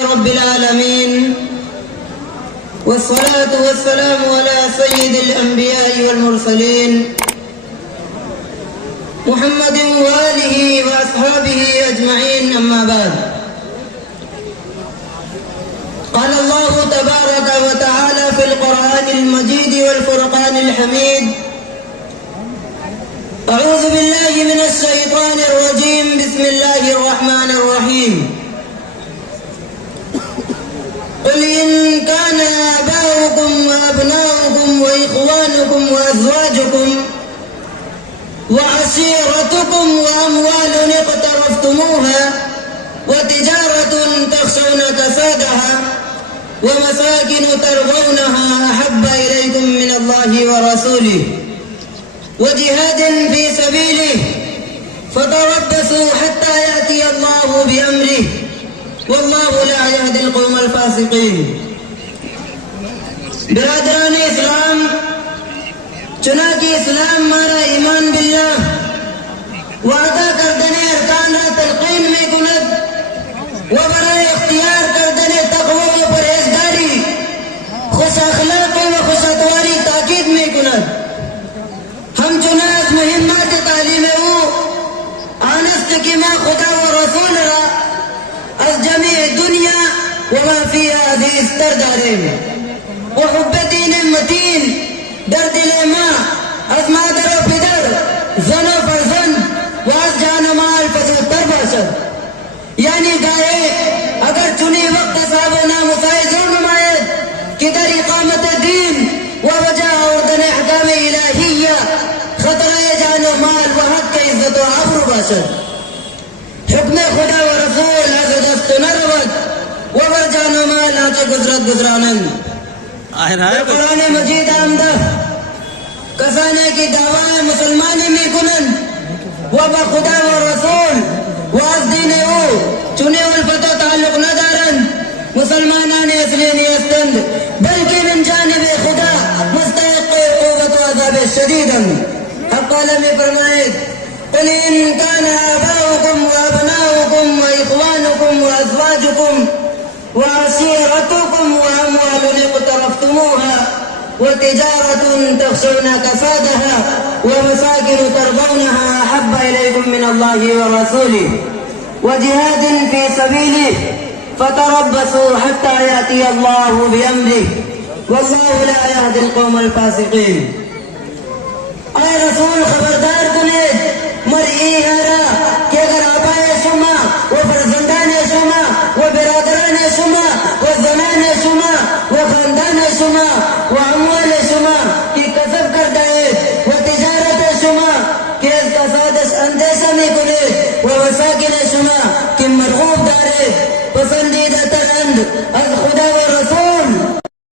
رب العالمين، والصلاة والسلام على سيد الأنبياء والمرسلين محمد وآله وأصحابه أجمعين، أما بعد. قال الله تبارك وتعالى في القرآن المجيد والفرقان الحميد: أعوذ بالله من الشيطان الرجيم، بسم الله الرحمن الرحيم. قل إن كان آباؤكم وأبناؤكم وإخوانكم وأزواجكم وعشيرتكم وأموال اقترفتموها وتجارة تخشون كسادها ومساكن ترضونها أحب إليكم من الله ورسوله وجهاد في سبيله فتربصوا حتى يأتي الله بأمره والله لا يهدي القوم الفاسقين. برادران اسلام، چنانچہ اسلام مارا ایمان باللہ وعدہ کردنے ارکان را تلقین میں کند و برائے اختیار کردنے تقوی و پرہیزگاری خوش اخلاقی و خوش اتواری تاکید میں کند. ہم چنانچہ مہمات تعلیم او آنست کی ما خدا و رسول را از جميع الدنيا وما فيها عزيز تردارين وحب دين متين درد لما از مادر و پدر زن و فرزند و از جان و مال فضل ترباشد. یعنی گائے اگر چنی وقت صاحب و نامسائز نمائد کہ در اقامت دین و وجہ اردن احکام الہیہ خطرہ جان و مال و حق کے عزت و عبر باشد. حکم خدا و رسول از دست نرود و بر جان و مال آنچه گزرد گزرانند. قرآن مجید آمدہ کسانے کی دعوی مسلمانی میں کنند و با خدا و رسول و از دین او چنے الفت و تعلق ندارند مسلمانان اصلی نیستند بلکہ من جانب خدا مستحق عقوبت و عذاب شدیدند. حق تعالی میں فرمائے: قل إن كان آباؤكم وأبناؤكم وإخوانكم وأزواجكم وعشيرتكم وأموال اقترفتموها وتجارة تخشون كسادها ومساكن ترضونها أحب إليكم من الله ورسوله وجهاد في سبيله فتربصوا حتى يأتي الله بأمره والله لا يهدي القوم الفاسقين. اے رسول خبردار کنید مرئی ہرا کہ اگر آبائے شما و فرزندان شما و برادران شما و زنان شما و خاندان شما و اموال شما کی کسب کرتا ہے و تجارت شما کہ اس کسادش اندیشہ میں کنید و مساکن شما کی مرغوب دارے پسندیدہ ترند از خدا